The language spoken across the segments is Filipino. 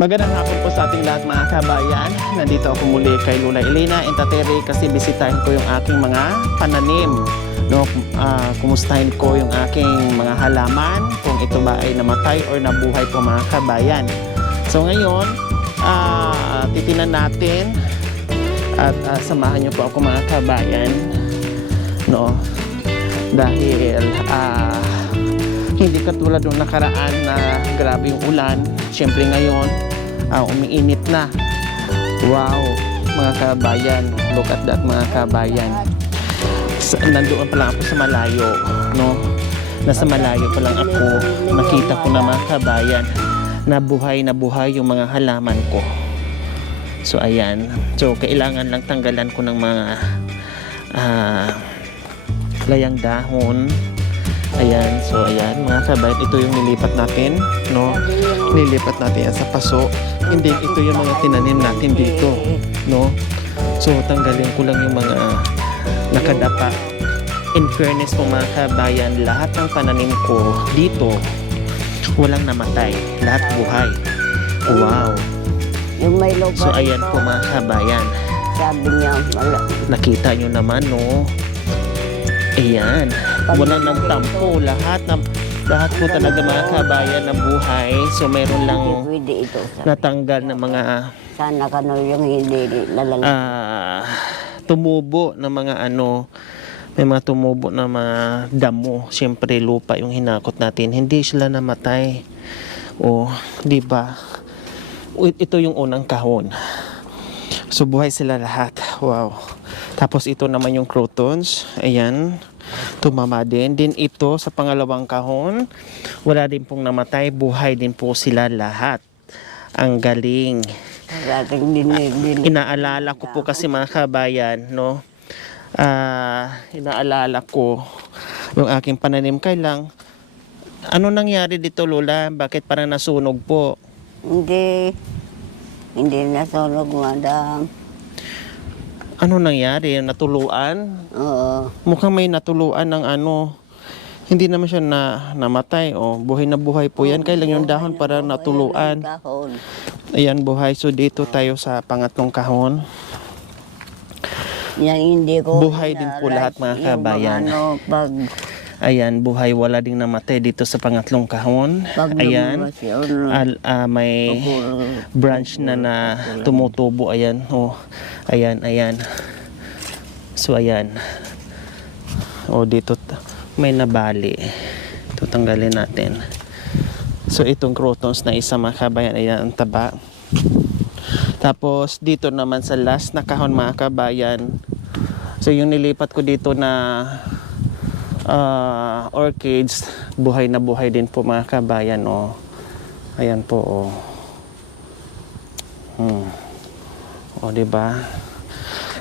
Magandang hapon po sa ating lahat mga kabayan. Nandito ako muli kay Lola Elena Intatere kasi bisitahin ko yung aking mga pananim. No, kumustahin ko yung aking mga halaman kung ito ba ay namatay or nabuhay po mga kabayan. So ngayon, titinan natin at samahan niyo po ako mga kabayan. No, dahil hindi katulad nung nakaraan na grabe yung ulan. Siyempre ngayon, umiinit na. Wow, mga kabayan. Look at that mga kabayan. Nandoon pa lang ako sa malayo. No? Nasa malayo pa lang ako. Nakita ko na mga kabayan na buhay yung mga halaman ko. So ayan. So kailangan lang tanggalan ko ng mga layang dahon. Ayan, so ayan mga kabayan, ito yung nilipat natin, no? Nilipat natin yan sa paso. Hindi, ito yung mga tinanim natin dito, no? So tanggalin ko lang yung mga nakadapa. In fairness po mga kabayan, lahat ng pananim ko dito, walang namatay, lahat buhay. Wow! Yung may lupa. So ayan po mga kabayan. Sabi niya, Nakita nyo naman, no? Ayan, wala nang tampo, lahat po talaga mga kabayan na buhay. So meron lang pwede ito. natanggal na mga Sana kano yung hindi lalala. tumubo na mga may mga tumubo na mga damo. Siyempre lupa yung hinakot natin, hindi sila namatay. O, di ba? Ito yung unang kahon. So buhay sila lahat. Wow. Tapos ito naman yung crotons. Ayan. Tumama din. Din ito sa pangalawang kahon. Wala din pong namatay. Buhay din po sila lahat. Ang galing. Inaalala ko po kasi mga kabayan, no? Inaalala ko yung aking pananim. Kailang, ano nangyari dito, Lola? Bakit parang nasunog po? Hindi nasunog, madam. Ano nangyari? Natuluan? Oo. Mukhang may natuluan ng hindi naman siya namatay. Buhay na buhay po yan. Kailan yung dahon para natuluan. Ayan, buhay. So dito tayo sa pangatlong kahon. Yan hindi ko. Buhay din po lahat mga kabayan. Ayan, buhay. Wala ding namatay dito sa pangatlong kahon. Ayan. May branch na tumutubo. Ayan. Ayan. So ayan. Dito may nabali. Ito tanggalin natin. So itong crotons na isa mga kabayan, ayan ang taba. Tapos dito naman sa last na kahon mga kabayan. So yung nilipat ko dito na orchids, buhay na buhay din po mga kabayan. Ayan po. Diba?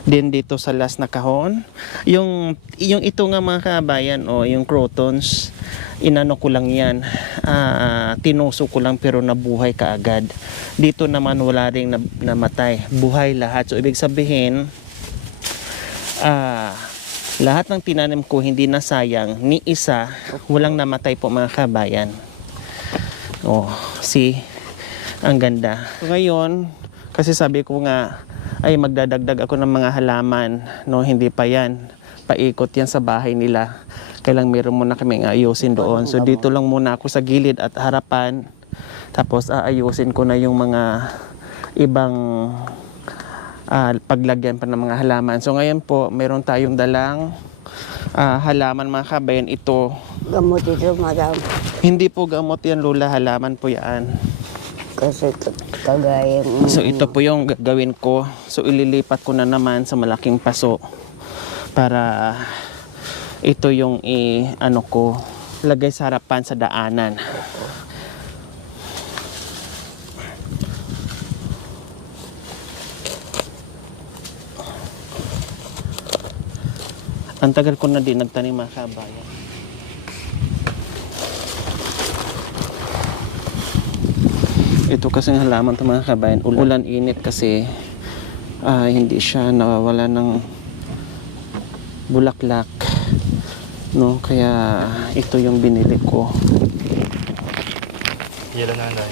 Din dito sa last na kahon, yung ito nga mga kabayan, yung crotons, inano ko lang yan, tinuso ko lang pero nabuhay kaagad. Dito naman wala ring namatay, buhay lahat. So ibig sabihin, lahat ng tinanim ko hindi nasayang, ni isa walang namatay po mga kabayan. See, ang ganda. So, ngayon, kasi sabi ko nga, ay magdadagdag ako ng mga halaman, no? Hindi pa yan, paikot yan sa bahay nila. Kailang meron muna kaming ayusin doon. So dito lang muna ako sa gilid at harapan. Tapos aayusin ko na yung mga ibang paglagyan pa ng mga halaman. So ngayon po, meron tayong dalang halaman mga kabayan. Ito, Gamot ito, madam. hindi po gamot yan, Lola, halaman po yan. Kasi kagayang. So ito po yung gagawin ko. So ililipat ko na naman sa malaking paso para ito yung ko lagay sa harapan sa daanan. Ang tagal ko na din nagtanim mga kabayan. Ito kasi halaman ito mga kabayan. Ulan init kasi hindi siya nawawala ng bulaklak. No? Kaya ito yung binili ko. Yelo na lang.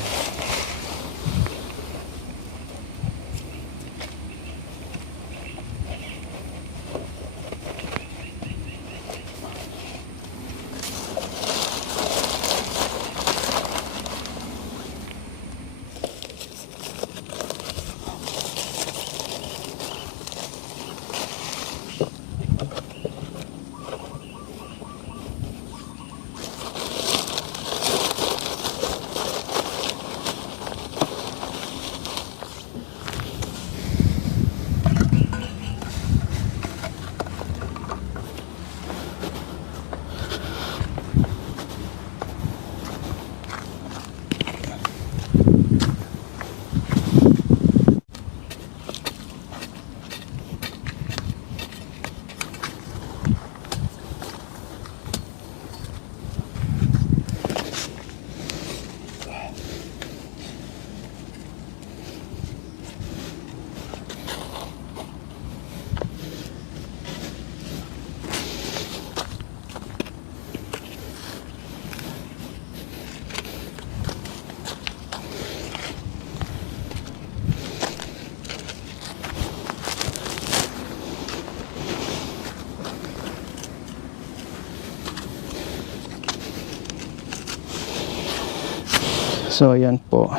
So, yan po.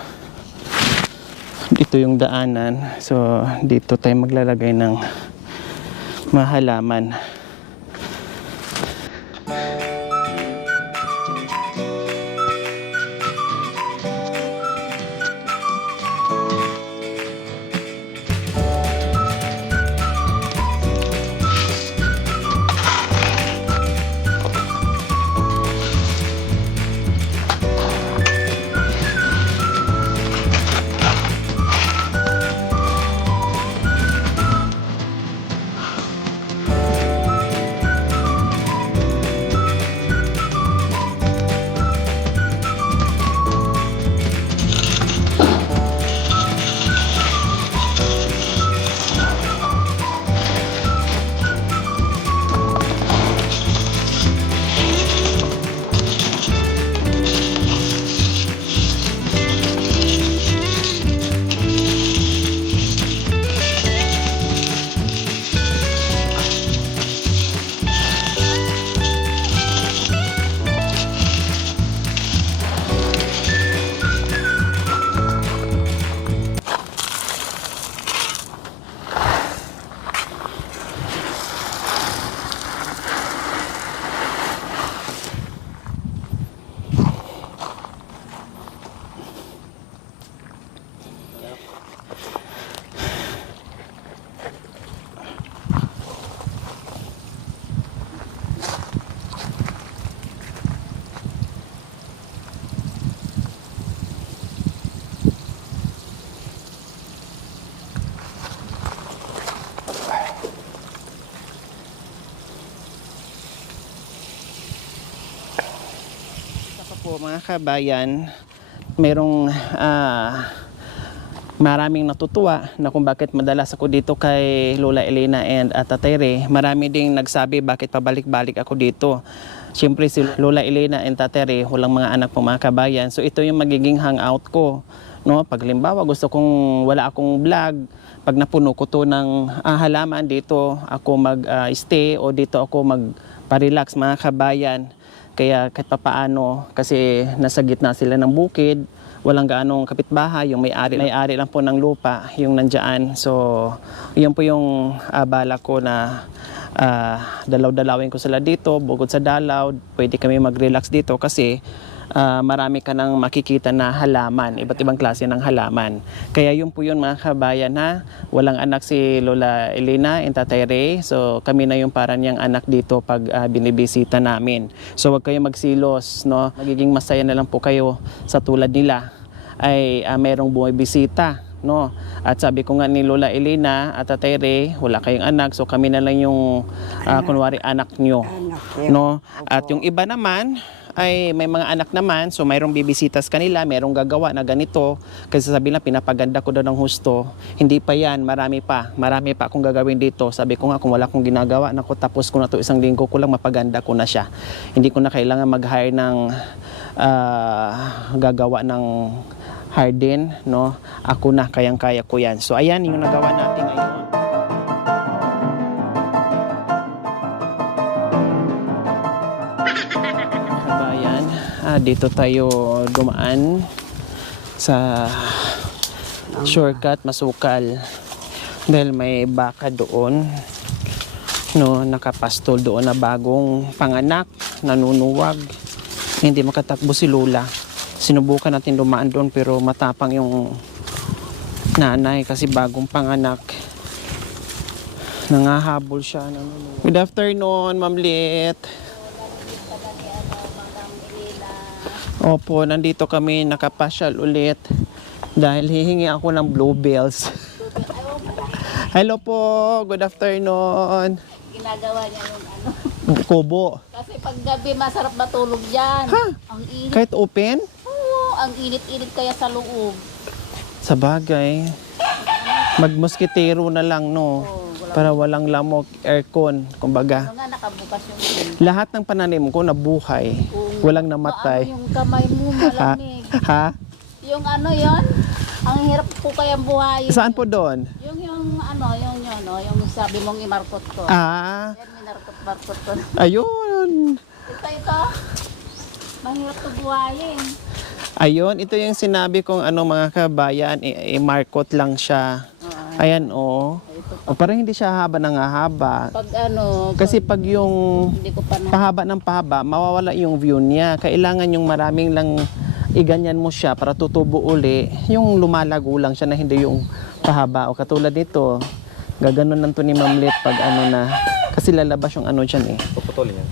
Dito yung daanan. So, dito tayo maglalagay ng mga halaman. Po mga kabayan, merong maraming natutuwa na kung bakit madalas ako dito kay Lola Elena and Tatay Ray. Marami ding nagsabi bakit pabalik-balik ako dito. Siyempre si Lola Elena and Tatay Ray, walang mga anak po mga kabayan. So ito yung magiging hangout ko. No? Pag limbawa gusto kong wala akong vlog, pag napuno ko to ng halaman, dito ako mag-stay o dito ako magpa-relax mga kabayan. Kaya kahit papaano, kasi nasa gitna sila ng bukid, walang gaanong kapitbahay, yung may-ari lang po ng lupa, yung nandyan. So, yun po yung bala ko na dalaw-dalawin ko sila dito, bukod sa dalaw, pwede kami mag-relax dito kasi marami ka nang makikita na halaman, iba't ibang klase ng halaman. Kaya yun po yun mga kabayan ha, walang anak si Lola Elena and Tatay Ray, so kami na yung parang niyang anak dito pag binibisita namin. So wag kayo magsilos, no? Magiging masaya na lang po kayo sa tulad nila ay merong bumibisita. No? At sabi ko nga ni Lola Elena at Tatay Ray, wala kayong anak, so kami na lang yung kunwari anak nyo. No? At yung iba naman ay may mga anak naman, so mayroong bibisitas kanila, mayroong gagawa na ganito, kasi sabi lang pinapaganda ko daw ng husto. Hindi pa yan, marami pa akong gagawin dito. Sabi ko nga kung wala akong ginagawa, naku, tapos ko na to isang linggo ko lang, mapaganda ko na siya. Hindi ko na kailangan mag-hire ng gagawa ng harden, no? Ako na, kayang-kaya ko yan. So ayan yung nagawa natin ngayon. Kabayan, dito tayo dumaan sa shortcut, masukal. Dahil may baka doon, no, nakapastol doon na bagong panganak, nanunuwag. Hindi makatakbo si Lola. Sinubukan natin dumaan doon pero matapang yung nanay kasi bagong panganak. Nangahabol siya. Good afternoon, Ma'am Lit. Opo, nandito kami nakapasyal ulit dahil hihingi ako ng bluebells. Hello po, good afternoon. Ginagawa niya yung ano. Kubo. Kasi pag gabi masarap matulog dyan. Ha? Ang init. Kahit open? Oo, ang init-init kaya sa loob. Sa bagay. Magmoskitero na lang, no? Para walang lamok, aircon, kumbaga. Ano nga, nakabukas yung pinto. Lahat ng pananim ko nabuhay. Walang namatay. Ano yung kamay mo malamig. Ha? Yung ano yon, ang hirap po kayang buhayin. Saan po doon? Yung ano, yung sabi mong imarkot ko. Ah, Yan, minarkot-markot ko. ayun. Ito. Mahirap to buhayin. Ayun, ito yung sinabi kong ano mga kabayan, i-markot lang siya. Ayan, oh. O, parang hindi siya haba ng haba. Pag ano, Kasi pag yung hindi ko pa na. pahaba ng pahaba, mawawala yung view niya. Kailangan yung maraming lang iganyan mo siya para tutubo uli. Yung lumalago lang siya na hindi yung pahaba. O katulad nito, gaganon lang to ni Ma'am Lit pag ano na. Kasi lalabas yung ano dyan eh. Puputulin yan.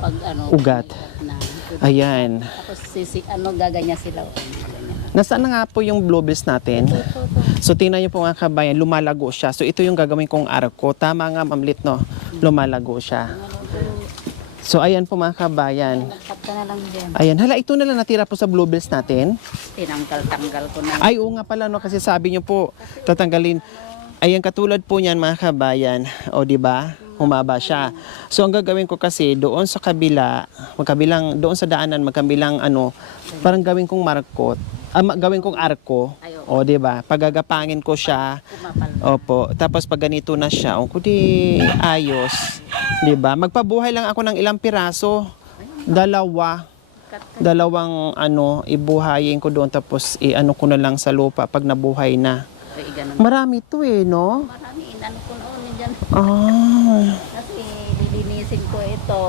Pag ano, Ugat. na. Ayan. Tapos ano, gaganyan sila. Ganyan. Nasaan na nga po yung bluebills natin? So tingnan niyo po mga kabayan, lumalago siya. So ito yung gagawin kong arko. Tama nga Ma'am Lit, no? Lumalago siya. So ayan po mga kabayan. Nagpat ka na lang dyan. Ayan, hala ito na lang natira po sa bluebills natin. Tinanggal-tanggal ko na. Ay, oo nga pala, no? Kasi sabi niyo po, tatanggalin. Ayan, katulad po niyan mga kabayan. O, di ba? Humaba siya. So, ang gagawin ko kasi, doon sa kabila, doon sa daanan, magkabilang ano, parang gawin kong markot. Gawin kong arko. O, di ba? Pagagapangin ko siya. Kumapal. Opo. Tapos pag ganito na siya, o kudi ayos. 'Di ba? Magpabuhay lang ako ng ilang piraso. Dalawang ano, ibuhayin ko doon tapos i-ano ko na lang sa lupa pag nabuhay na. Ay, ganun. Marami 'to eh, no? Marami, inano ko noon dyan. Ah. Kasi lilinisin ko ito.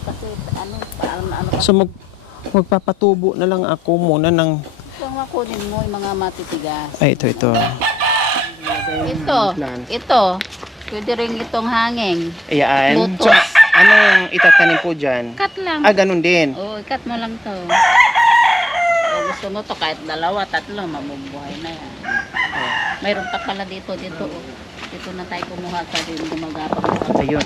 Kasi ano, paano ano pa. So magpapatubo na lang ako muna ng Kung makunin mo yung mga matitigas. ay ito. Ito. Pwede rin itong hanging. Ayan. Luto. So, anong itatanim po dyan? Cut lang. Ganun din. Oo, ikat mo lang to. Kung gusto mo to, kahit 2, 3, mabubuhay na yan. Mayroon pa pala dito. Oh. Dito na tayo kumuha sa din gumagapang. Ayun.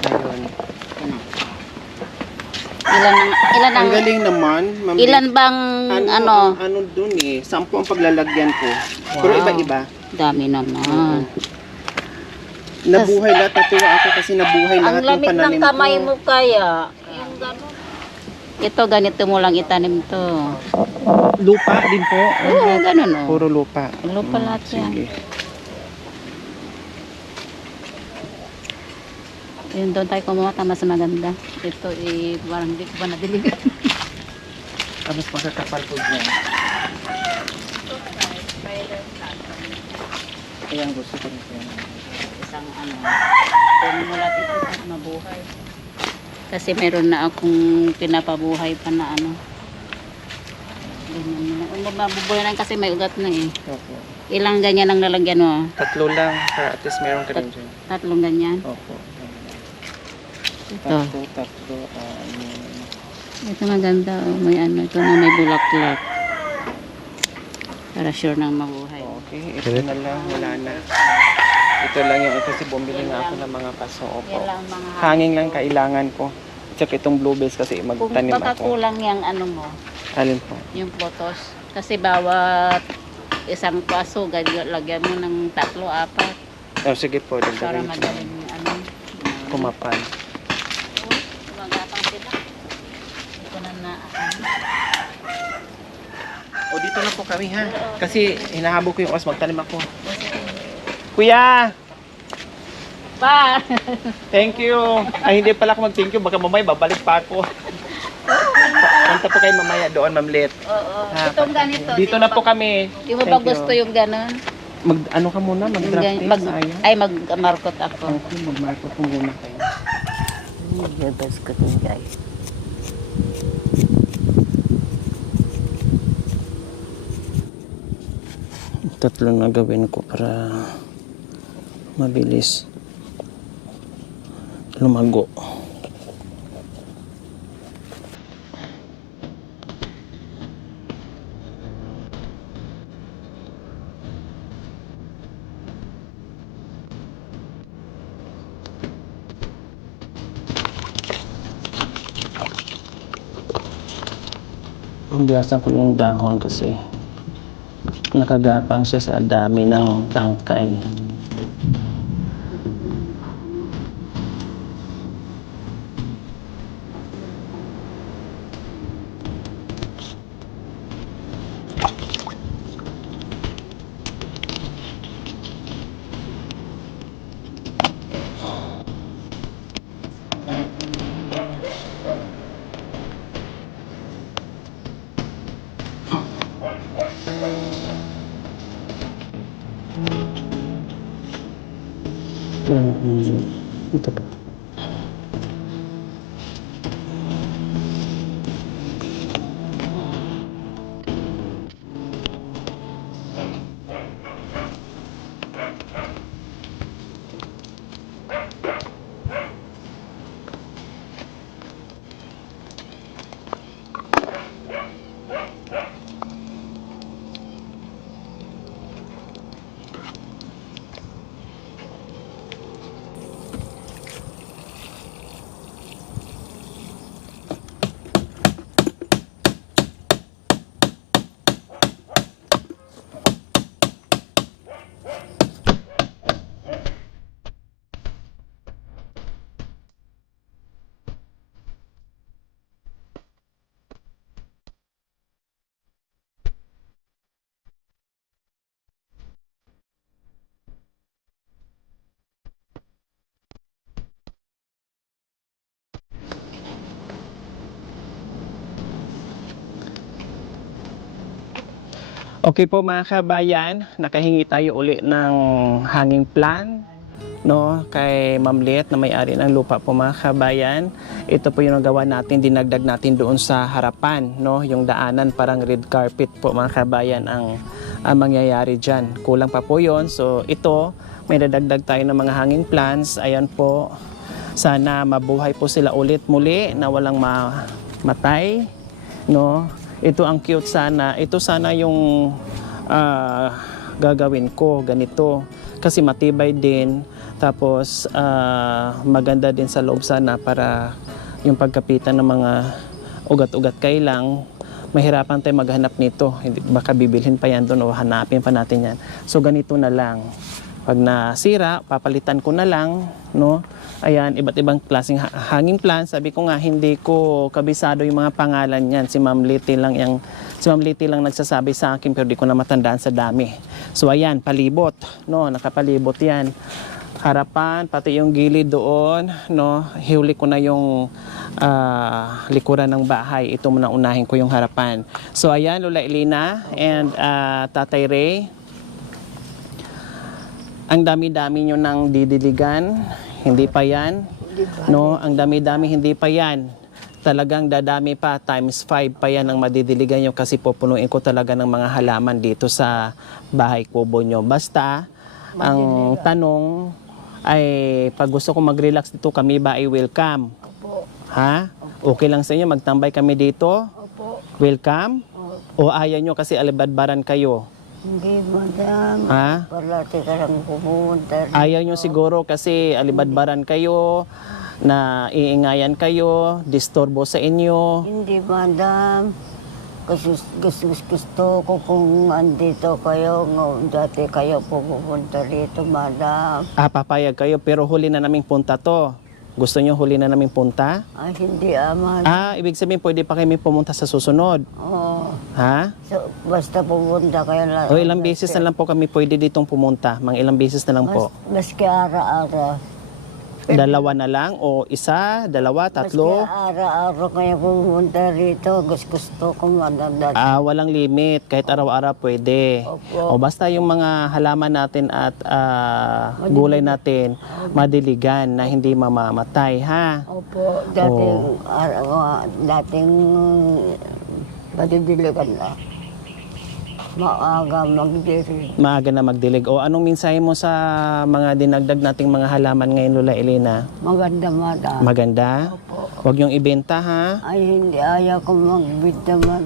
Ilan Ang galing naman, Ma'am. ilan bang ano dun eh, 10 ang paglalagyan ko. Pero Wow. iba-iba. dami naman. Nabuhay lahat, natuwa ako kasi nabuhay lahat Ang ng lamig ng pananim kamay ko. mo kaya. Yung gano'n. Ito, ganito mo lang itanim to. Lupa din po. Oo, ganun o. Puro lupa. Lupa lahat yan. Sige. Yun, doon tayo kumuha, mas maganda. Ito, parang hindi ko pa nadiligan. Tapos magkakapal po dyan. Ayan, gusto ko rin yan. Isang ano, kung mula ito at mabuhay. Kasi meron na akong pinapabuhay pa na ano. Ganyan na. Mabubuhay lang kasi may ugat na eh. Opo. Ilang ganyan ang lalagyan mo? 3 lang, para at least meron ka rin dyan. 3 ganyan. Opo. Ito. 3. Ito maganda. Oh. May ano, ito na may bulaklak. Para sure nang mabuhay. Okay, ito na lang, wala na. Ito lang yung, kasi bumili nga ako ng mga paso. Opo. Yan lang mga Hanging lang kailangan ko. Tsaka itong blueberries kasi Kung magtanim baka ako. kulang yung ano mo, Alin po? yung photos. Kasi bawat isang paso, lagyan mo ng 3, 4 Oh, sige po, para dagdagan ko. madaling ano. Kumapal. Magapang sila. Ito na O dito na po kami ha. Kasi hinahabol ko yung oras, magtanim ako. Kuya! Pa! Thank you! Ay, hindi pala ako mag-thank you. Baka mamaya babalik pa ako. Punta po kayo mamaya doon, Ma'am Lit. Oo. Ha, Itong ganito. Dito na po kami. Di mo ba gusto yung ganon? Ano ka muna? Mag-drafting? Sayang. Ay, mag-markot ako. Okay, mag-markot po muna kayo. Labas ko din guys. Tatlo na gawin ko para mabilis lumago. Biyasan ko yung dahon kasi nakagapang siya sa dami ng tangkay. Ito po. Okay po mga kabayan, nakahingi tayo uli ng hanging plan, no, kay Ma'am Liet na may-ari ng lupa po mga kabayan. Ito po yung nagawa natin, dinagdag natin doon sa harapan, no, yung daanan parang red carpet po mga kabayan ang mangyayari dyan. Kulang pa po yon. So ito, may dadagdag tayo ng mga hanging plants. Ayan po, sana mabuhay po sila ulit muli na walang matay, no. Ito ang cute sana. Ito sana yung gagawin ko ganito kasi matibay din, tapos maganda din sa loob sana para yung pagkapitan ng mga ugat-ugat kailang mahirapan tayo maghanap nito. Hindi, baka bibilhin pa yan doon o hanapin pa natin yan. So ganito na lang. Pag nasira, papalitan ko na lang, no? Ayan, iba't ibang klaseng hanging plant. Sabi ko nga, hindi ko kabisado yung mga pangalan niyan. Si Ma'am Liti lang nagsasabi sa akin, pero di ko na matandaan sa dami. So ayan, palibot, no? Nakapalibot yan. Harapan, pati yung gilid doon, no? Hihuli ko na yung likuran ng bahay. Ito muna unahin ko yung harapan. So ayan, Lola Elena and Tatay Ray. Ang dami-dami nyo ng didiligan, hindi pa yan, no? Ang dami-dami, hindi pa yan. Talagang dadami pa, times 5 pa yan ang madidiligan nyo kasi pupunuin ko talaga ng mga halaman dito sa bahay kubo nyo. Basta, ang tanong ay pag gusto ko mag-relax dito, kami ba ay welcome? Opo. Ha? Okay lang sa inyo, magtambay kami dito? Opo. Welcome? O ayaw nyo kasi alibadbaran kayo? Hindi, madam. Ha? Palati ka lang pumunta rin. Ayaw nyo siguro kasi alibadbaran kayo, na iingayan kayo, disturbo sa inyo. Hindi, madam. Kasi gusto ko kung andito kayo, dati kayo pupunta rito, madam. Papayag kayo pero huli na naming punta to. Gusto nyo huli na naming punta? Ay, hindi, madam. Ibig sabihin pwede pa kami pumunta sa susunod. Oo. Ha? So, basta pupunta kayo lang. O ilang beses na lang po kami pwede ditong pumunta? Mga ilang beses na lang po? Maski ara-ara. Dalawa na lang o isa, dalawa, tatlo? Maski ara-ara kayo pumunta rito, gusto ko, madam. Walang limit. Kahit araw-araw pwede. Opo. O basta yung mga halaman natin at gulay natin, madiligan na hindi mamamatay, ha? Opo, dating madidiligan na. Maaga magdirig. Maaga na magdilig. O anong mensahe mo sa mga dinagdag nating mga halaman ngayon, Lola Elena? Maganda, madam. Maganda? Opo. Huwag yung ibenta, ha? Ay, hindi. Ayaw ko magbita, madam.